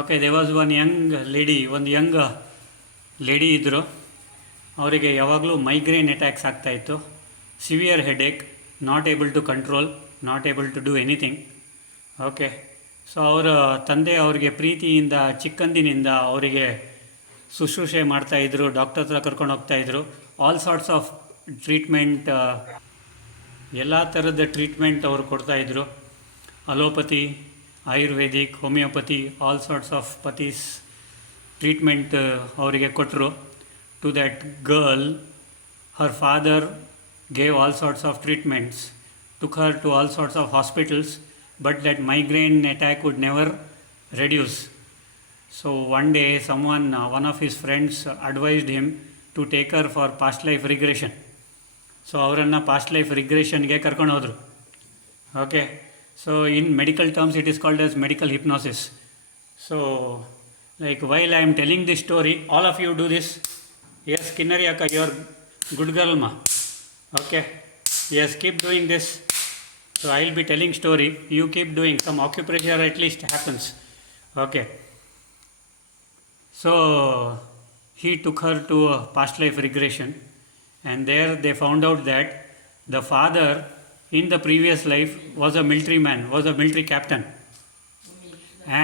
Okay, there was one ಒಂದು young lady ಇದ್ದರು. ಅವರಿಗೆ ಯಾವಾಗಲೂ ಮೈಗ್ರೇನ್ ಅಟ್ಯಾಕ್ಸ್ ಆಗ್ತಾಯಿತ್ತು. Severe headache, not able to control, not able to do anything. Okay, so ಅವರ ತಂದೆ ಅವರಿಗೆ ಪ್ರೀತಿಯಿಂದ ಚಿಕ್ಕಂದಿನಿಂದ ಅವರಿಗೆ ಶುಶ್ರೂಷೆ ಮಾಡ್ತಾಯಿದ್ರು, ಡಾಕ್ಟರ್ ಹತ್ರ ಕರ್ಕೊಂಡು ಹೋಗ್ತಾಯಿದ್ರು. ಆಲ್ ಸಾರ್ಟ್ಸ್ ಆಫ್ ಟ್ರೀಟ್ಮೆಂಟ್, ಎಲ್ಲ ಥರದ ಟ್ರೀಟ್ಮೆಂಟ್ ಅವರು ಕೊಡ್ತಾಯಿದ್ರು. Allopathy, Ayurvedic, homeopathy, all sorts of pathies treatment ಅವರಿಗೆ ಕೊಟ್ಟರು. To that girl, her father gave all sorts of treatments, took her to all sorts of hospitals, but that migraine attack would never reduce. So one day one of his friends advised him to take her for past life regression. So ಅವರನ್ನು past life regressionಗೆ ಕರ್ಕೊಂಡು ಹೋದರು. Okay, so in medical terms it is called as medical hypnosis. So like while I am telling this story, all of you do this. Yes, Kinnari Akka, you are good girl ma. Okay, yes, keep doing this. So I will be telling story, you keep doing, some acupressure at least happens. Okay, so he took her to a past life regression, and there they found out that the father in the previous life was a military man, was a military captain,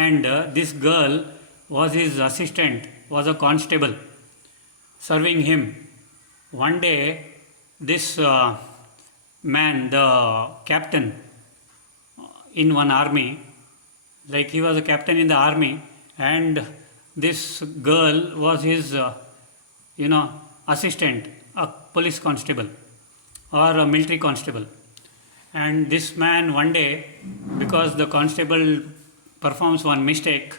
and this girl was his assistant, was a constable serving him. One day this man, the captain in one army, like he was a captain in the army, and this girl was his assistant, a police constable or a military constable. And this man one day, because the constable performs one mistake,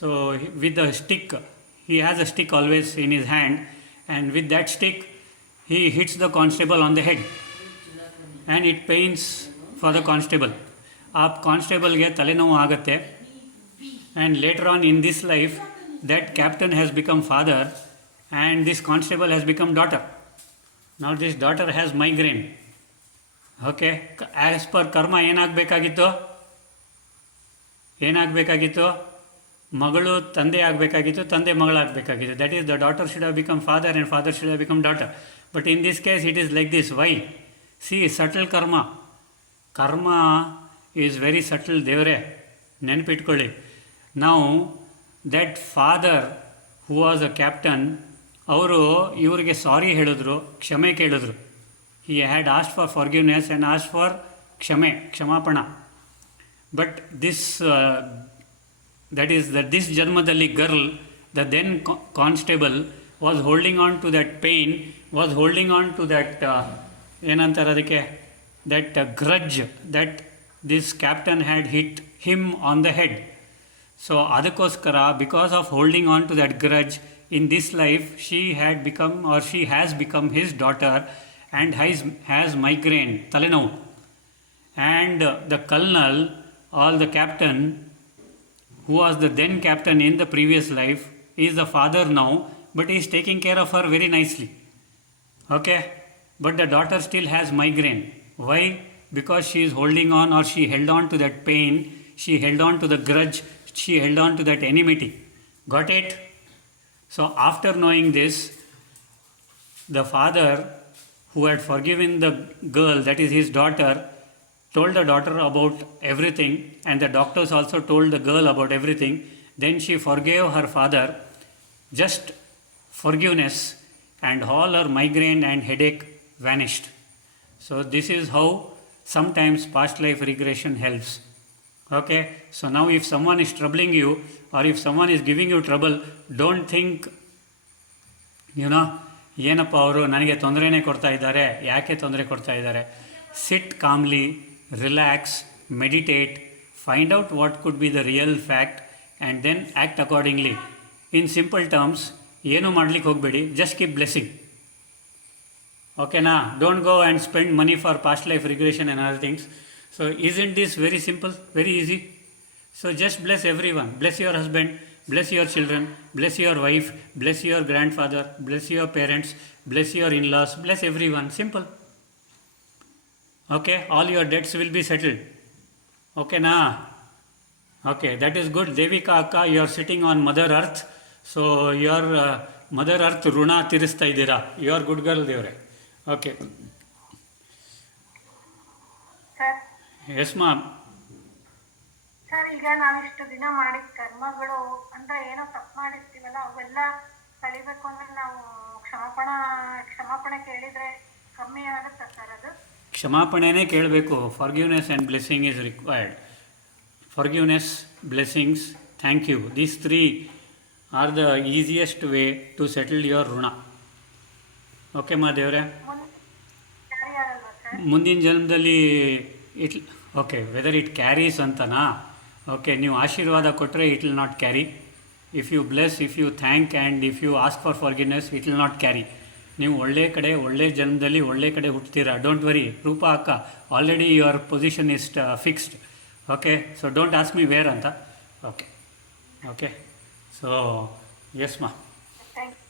so with the stick, he has a stick always in his hand, and with that stick he hits the constable on the head, and it pains for the constable. ಆ ಕಾನ್ಸ್ಟೇಬಲ್ಗೆ ತಲೆನೋವು ಆಗುತ್ತೆ. And later on in this life that captain has become father, and this constable has become daughter. Now this daughter has migraine. Okay, as per karma ಏನಾಗಬೇಕಾಗಿತ್ತು, ಮಗಳು ತಂದೆ ಆಗಬೇಕಾಗಿತ್ತು, ತಂದೆ ಮಗಳಾಗಬೇಕಾಗಿತ್ತು. That is the daughter should have become father and father should have become daughter. But in this case it is like this. Why? See, subtle karma is very subtle. ದೇವರೇ ನೆನಪಿಟ್ಕೊಳ್ಳಿ. ನಾವು that father who was a captain, ಅವರು ಇವರಿಗೆ sorry ಹೇಳಿದ್ರು, ಕ್ಷಮೆ ಕೇಳಿದ್ರು. He had asked for forgiveness and asked for ಕ್ಷಮಾಪಣ. But this this ಜನ್ಮದಲ್ಲಿ girl, the then constable, was holding on to that pain, was holding on to that ಏನಂತಾರೆ ಅದಕ್ಕೆ, that grudge that this captain had hit him on the head. So ಅದಕ್ಕೋಸ್ಕರ, because of holding on to that grudge, in this life she has become his daughter and has migraine, ತಲೆನೋವು. And the colonel or the captain, who was the then captain in the previous life, is the father now, but he is taking care of her very nicely. Okay, but the daughter still has migraine. Why? Because she is holding on, or she held on to that pain, she held on to the grudge, she held on to that enmity. Got it? So after knowing this, the father who had forgiven the girl, that is his daughter, told the daughter about everything, and the doctors also told the girl about everything. Then she forgave her father, just forgiveness, and all her migraine and headache vanished. So this is how sometimes past life regression helps. Okay, so now if someone is troubling you, or if someone is giving you trouble, don't think, ಏನಪ್ಪ ಅವರು ನನಗೆ ತೊಂದರೆನೇ ಕೊಡ್ತಾ ಇದ್ದಾರೆ, ಯಾಕೆ ತೊಂದರೆ ಕೊಡ್ತಾ ಇದ್ದಾರೆ. ಸಿಟ್ ಕಾಮ್ಲಿ, relax, meditate, find out what could be the real fact, and then act accordingly. In simple terms, ಏನು ಮಾಡಲಿಕ್ಕೆ ಹೋಗಬೇಡಿ, just keep blessing. Okay, don't go and spend money for past life regression and other things. So isn't this very simple, very easy? So just bless everyone. Bless your husband, bless your children, bless your wife, bless your grandfather, bless your parents, bless your in-laws, bless everyone. Simple. Okay, all your debts will be settled. Okay, Okay, that is good. Devika Akka, you are sitting on Mother Earth. So your Mother Earth ಋಣ ತೀರಿಸ್ತಾ ಇದ್ದೀರಾ. You are good girl ದೇವ್ರೆ. Okay, sir yes ma'am. Sir ಈಗ ನಾವಿಷ್ಟು ದಿನ ಮಾಡಿದ ಕರ್ಮಗಳು ಅಂದ್ರೆ ಏನೋ ತಪ್ಪು ಮಾಡಿರ್ತೀವಲ್ಲ ಅವೆಲ್ಲ ಕಳಿಬೇಕು ಅಂದ್ರೆ ನಾವು ಕ್ಷಮಾಪಣೆ ಕೇಳಿದ್ರೆ ಕಮ್ಮಿ ಆಗುತ್ತೆ ಸರ್ ಅದು? ಕ್ಷಮಾಪಣೆನೇ ಕೇಳಬೇಕು. Forgiveness and blessing is required. Forgiveness, blessings, thank you. These three are the easiest way to settle your runa. Okay, ಮಾ ದೇವ್ರೆ. ಕ್ಯಾರಿ ಆಗಲ್ವಾ ಸರ್? ಮುಂದಿನ ಜನ್ಮದಲ್ಲಿ it okay, whether it carries ಅಂತನಾ? ಓಕೆ, ನೀವು ಆಶೀರ್ವಾದ ಕೊಟ್ಟರೆ it will not carry. If you bless, if you thank and if you ask for forgiveness, it will not carry. ನೀವು ಒಳ್ಳೆ ಜನ್ಮದಲ್ಲಿ ಒಳ್ಳೆ ಕಡೆ ಹುಟ್ತೀರಾ. ಡೋಂಟ್ ವರಿ ರೂಪಾ ಅಕ್ಕ, already your position is fixed. Okay, so don't ask me where anta. Okay, so yes ma. Thank you.